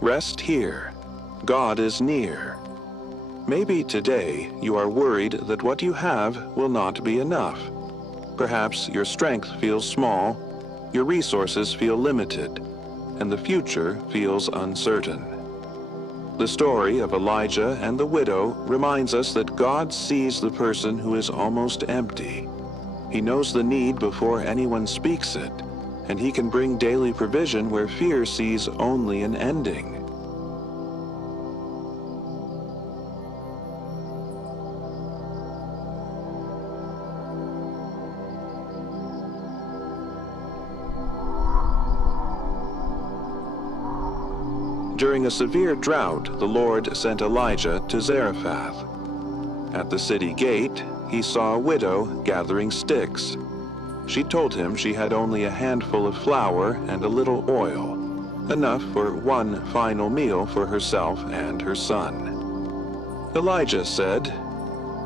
Rest here. God is near. Maybe today you are worried that what you have will not be enough. Perhaps your strength feels small, your resources feel limited, and the future feels uncertain. The story of Elijah and the widow reminds us that God sees the person who is almost empty. He knows the need before anyone speaks it, and he can bring daily provision where fear sees only an ending. During a severe drought, the Lord sent Elijah to Zarephath. At the city gate, he saw a widow gathering sticks. She told him she had only a handful of flour and a little oil, enough for one final meal for herself and her son. Elijah said,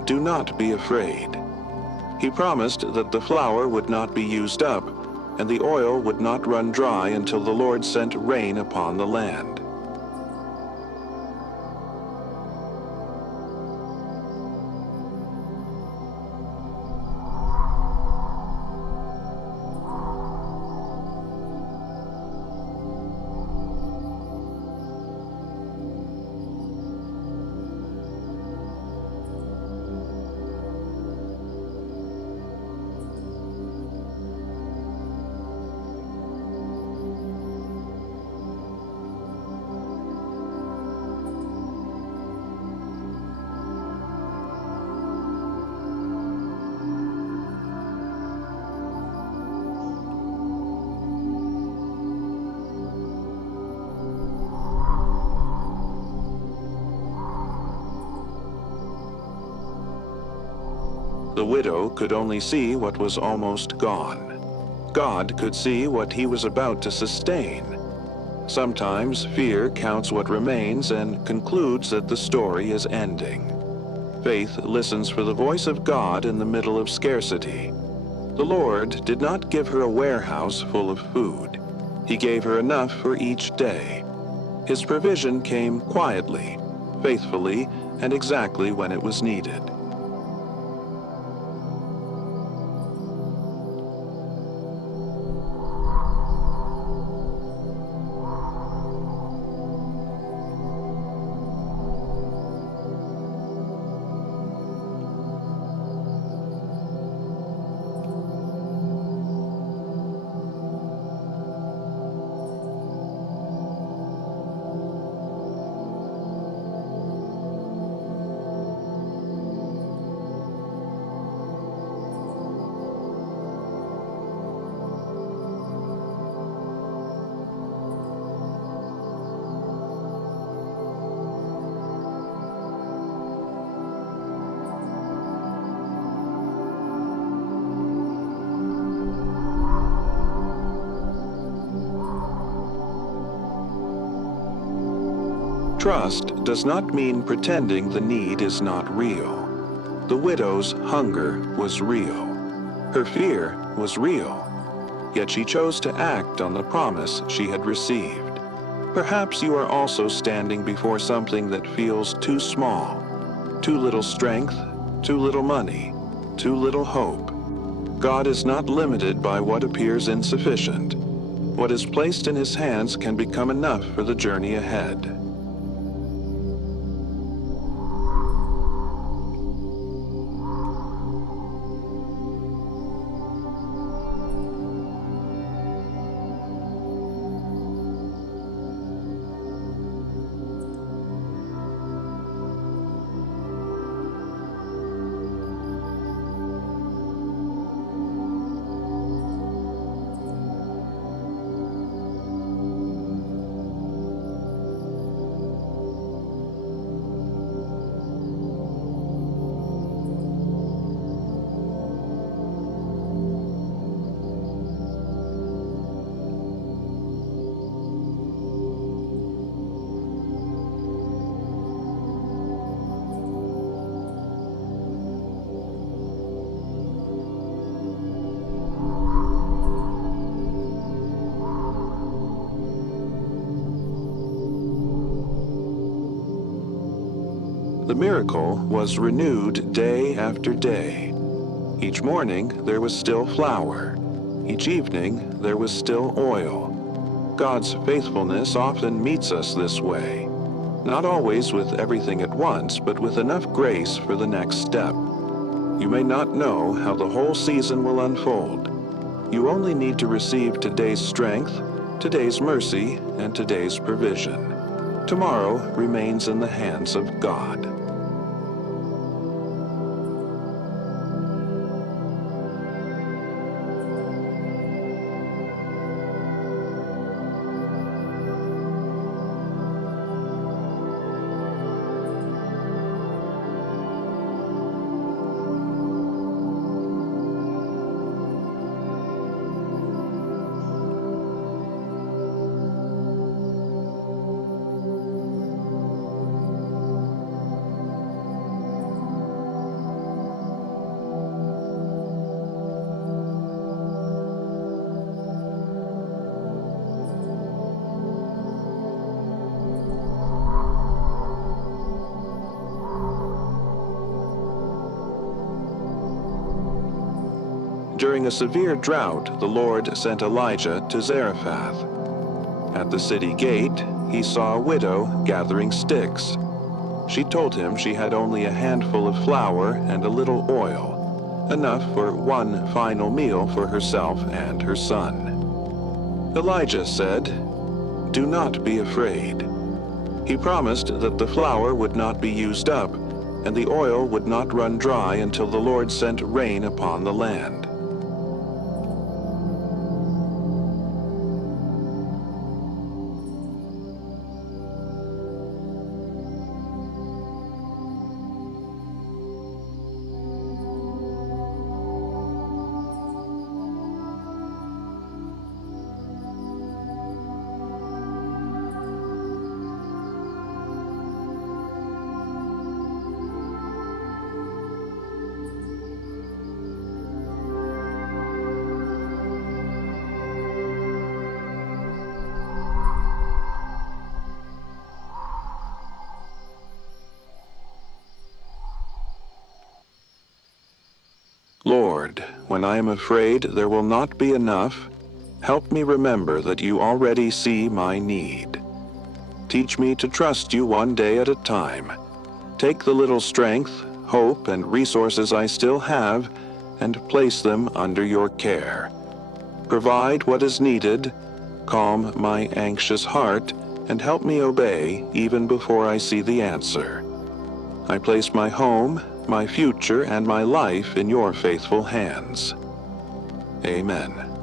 "Do not be afraid." He promised that the flour would not be used up, and the oil would not run dry until the Lord sent rain upon the land. The widow could only see what was almost gone. God could see what he was about to sustain. Sometimes fear counts what remains and concludes that the story is ending. Faith listens for the voice of God in the middle of scarcity. The Lord did not give her a warehouse full of food. He gave her enough for each day. His provision came quietly, faithfully, and exactly when it was needed. Trust does not mean pretending the need is not real. The widow's hunger was real. Her fear was real. Yet she chose to act on the promise she had received. Perhaps you are also standing before something that feels too small, too little strength, too little money, too little hope. God is not limited by what appears insufficient. What is placed in his hands can become enough for the journey ahead. The miracle was renewed day after day. Each morning there was still flour. Each evening there was still oil. God's faithfulness often meets us this way, not always with everything at once, but with enough grace for the next step. You may not know how the whole season will unfold. You only need to receive today's strength, today's mercy, and today's provision. Tomorrow remains in the hands of God. During a severe drought, the Lord sent Elijah to Zarephath. At the city gate, he saw a widow gathering sticks. She told him she had only a handful of flour and a little oil, enough for one final meal for herself and her son. Elijah said, "Do not be afraid." He promised that the flour would not be used up, and the oil would not run dry until the Lord sent rain upon the land. Lord, when I am afraid there will not be enough, help me remember that you already see my need. Teach me to trust you one day at a time. Take the little strength, hope, and resources I still have and place them under your care. Provide what is needed, calm my anxious heart, and help me obey even before I see the answer. I place my home, my future, and my life in your faithful hands. Amen.